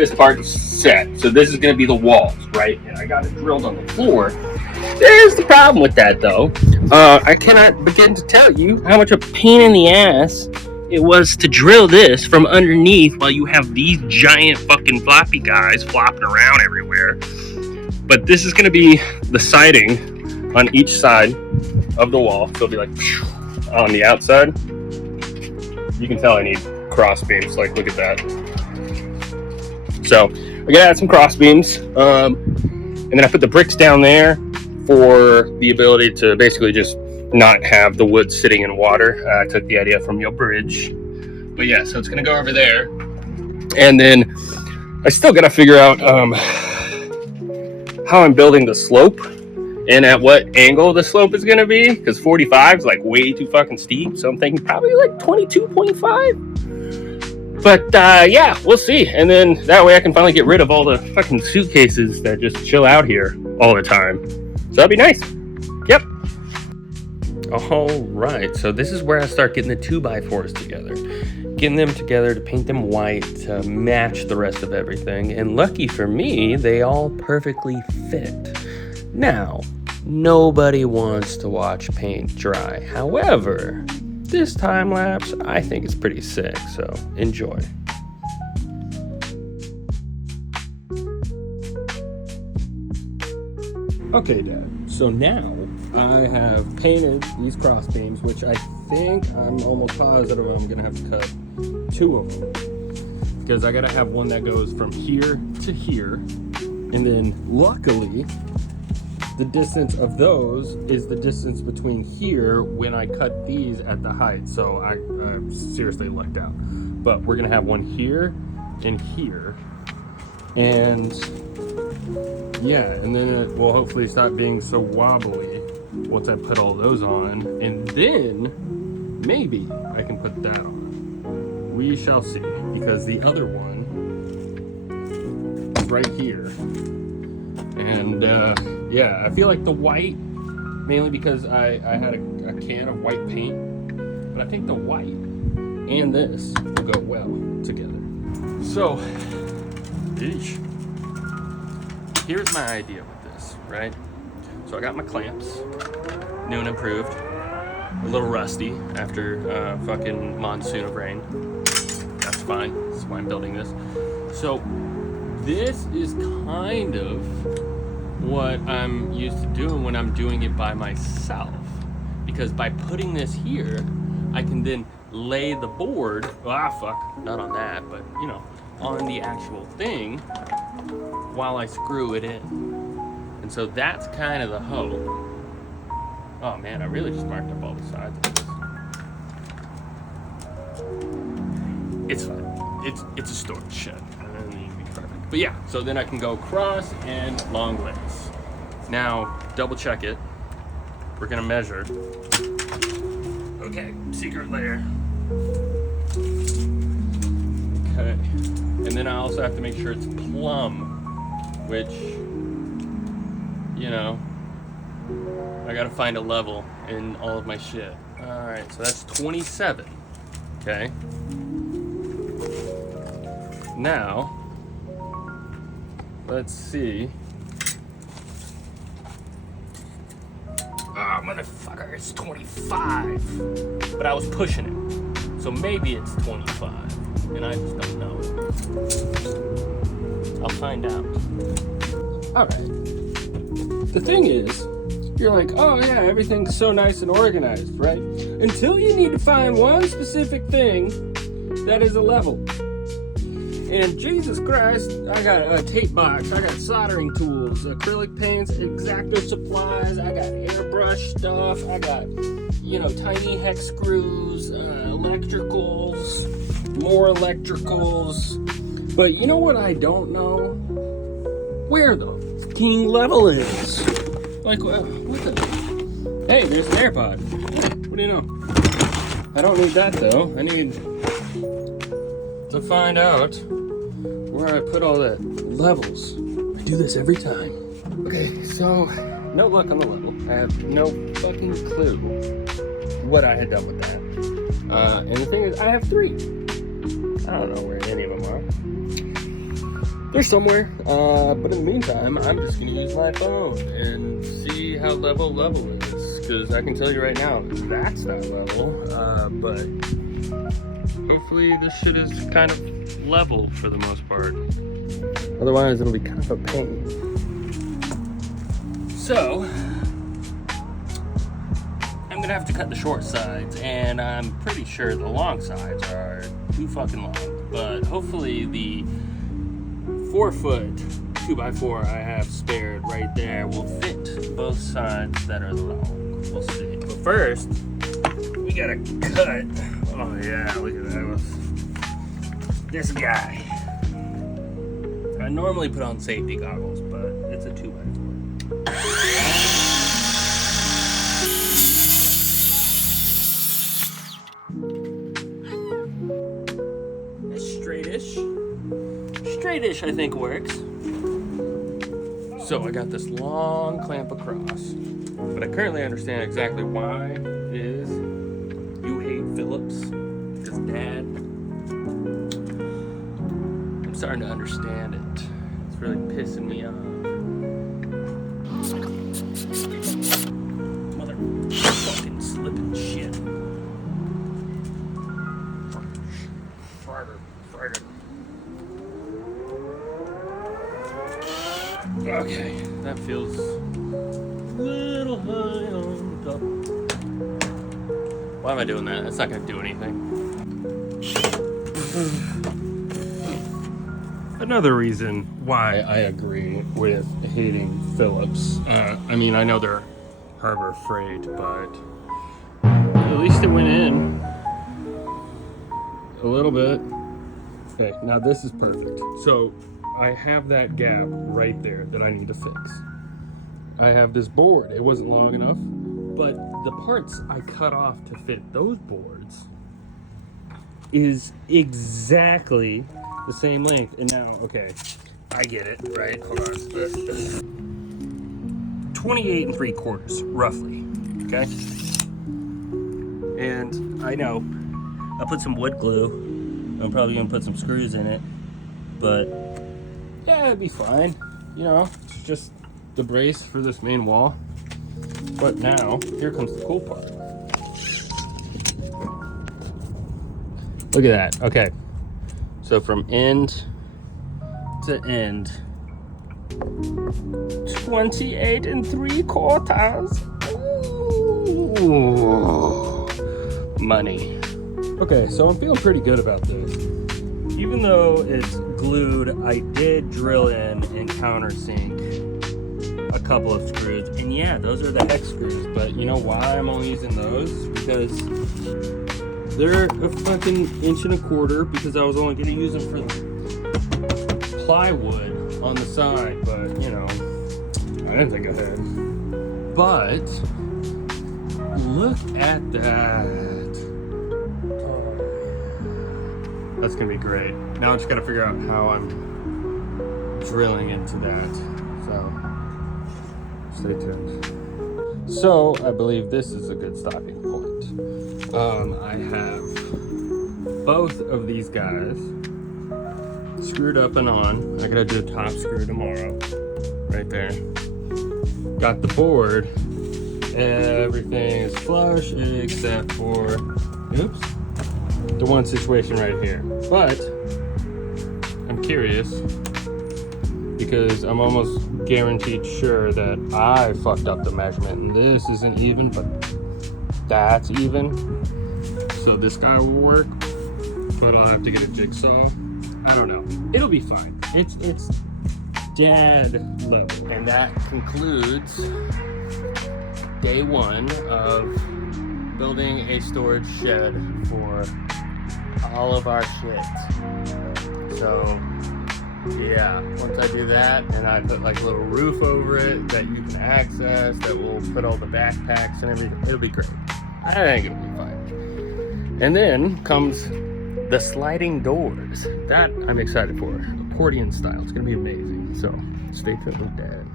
this part's set. So this is going to be the walls, right? And I got it drilled on the floor. There's the problem with that, though. I cannot begin to tell you how much a pain in the ass it was to drill this from underneath while you have these giant fucking floppy guys flopping around everywhere. But this is going to be the siding on each side of the wall. So it'll be like on the outside. You can tell I need cross beams. Like, look at that. So I'm going to add some cross beams. And then I put the bricks down there for the ability to basically just not have the wood sitting in water. I took the idea from your bridge. But yeah, so it's going to go over there. And then I still got to figure out how I'm building the slope and at what angle the slope is going to be, because 45 is like way too fucking steep. So I'm thinking probably like 22.5. But yeah, we'll see. And then that way I can finally get rid of all the fucking suitcases that just chill out here all the time. So that'd be nice. Yep. All right, so this is where I start getting the 2x4s together. Getting them together to paint them white to match the rest of everything. And lucky for me, they all perfectly fit. Now, nobody wants to watch paint dry. However, this time lapse, I think it's pretty sick, so enjoy. Okay, Dad, so now I have painted these cross beams, which I think I'm almost positive I'm gonna have to cut 2 of them, because I gotta have one that goes from here to here, and then luckily the distance of those is the distance between here when I cut these at the height. So I seriously lucked out. But we're gonna have one here and here, and yeah, and then it will hopefully stop being so wobbly once I put all those on, and then maybe I can put that on. We shall see, because the other one is right here. And yeah, I feel like the white, mainly because I had a can of white paint, but I think the white and this will go well together. So, here's my idea with this, right? So I got my clamps, new and improved, a little rusty after fucking monsoon of rain. That's fine, that's why I'm building this. So this is kind of what I'm used to doing when I'm doing it by myself, because by putting this here, I can then lay the board, not on that, but you know, on the actual thing while I screw it in. And so that's kind of the hope. Oh man, I really just marked up all the sides of this. It's fine. It's a storage shed. It doesn't need to be perfect. But yeah, so then I can go cross and long ways. Now, double check it. We're gonna measure. Okay, secret layer. Okay. And then I also have to make sure it's plumb, which, you know, I gotta find a level in all of my shit. All right, so that's 27, okay? Now, let's see. Ah, motherfucker, it's 25. But I was pushing it, so maybe it's 25, and I just don't know. I'll find out. All right. The thing is, you're like, oh yeah, everything's so nice and organized, right? Until you need to find one specific thing that is a level. And Jesus Christ, I got a tape box, I got soldering tools, acrylic paints, X-Acto supplies, I got airbrush stuff, I got, you know, tiny hex screws, electricals, more electricals. But you know what I don't know? Where the fucking level is. Like, what the? Hey, there's an AirPod. What do you know? I don't need that though. I need to find out where I put all the levels. I do this every time. Okay, so no luck on the level. I have no fucking clue what I had done with that. And the thing is, I have 3. I don't know where any of them are. They're somewhere, but in the meantime, I'm just gonna use my phone and see how level is, because I can tell you right now, that's not level, but hopefully this shit is kind of level for the most part. Otherwise, it'll be kind of a pain. So, I'm gonna have to cut the short sides, and I'm pretty sure the long sides are too fucking long, but hopefully the 4-foot 2x4 I have spared right there will fit both sides that are long. We'll see. But first, we gotta cut. Oh yeah, look at that. This guy. I normally put on safety goggles, but it's a 2x4. Straightish, I think works. So I got this long clamp across, but I currently understand exactly why it is you hate Phillips. Because Dad, I'm starting to understand it. It's really pissing me off. Motherfucking slipping shit. Farter. Okay, that feels a little high on the top. Why am I doing that? That's not gonna do anything. Another reason why I agree with hating Phillips. I mean, I know they're Harbor Freight, but at least it went in a little bit. Okay, now this is perfect. So I have that gap right there that I need to fix. I have this board. It wasn't long enough, but the parts I cut off to fit those boards is exactly the same length. And now, okay, I get it, right? Hold on. 28 3/4, roughly, okay? And I know I put some wood glue. I'm probably gonna put some screws in it, but yeah, it'd be fine. You know, it's just the brace for this main wall. But now, here comes the cool part. Look at that. Okay. So from end to end, 28 3/4. Ooh, money. Okay, so I'm feeling pretty good about this. Even though it's glued, I did drill in and countersink a couple of screws. And yeah, those are the hex screws, but you know why I'm only using those? Because they're a fucking 1.25 inch, because I was only gonna use them for plywood on the side, but you know, I didn't think ahead. But look at that. That's gonna be great. Now I just gotta figure out how I'm drilling into that. So stay tuned. So I believe this is a good stopping point. I have both of these guys screwed up and on. I gotta do a top screw tomorrow. Right there. Got the board. Everything is flush except for, oops, the one situation right here. But I'm curious because I'm almost guaranteed sure that I fucked up the measurement and this isn't even, but that's even. So this guy will work, but I'll have to get a jigsaw. I don't know. It'll be fine. It's dead level. And that concludes day one of building a storage shed for all of our shit. So yeah, once I do that and I put like a little roof over it that you can access, that will put all the backpacks and everything, it'll be great. I think it'll be fine. And then comes the sliding doors. That I'm excited for. Accordion style. It's gonna be amazing. So stay tuned with Dad.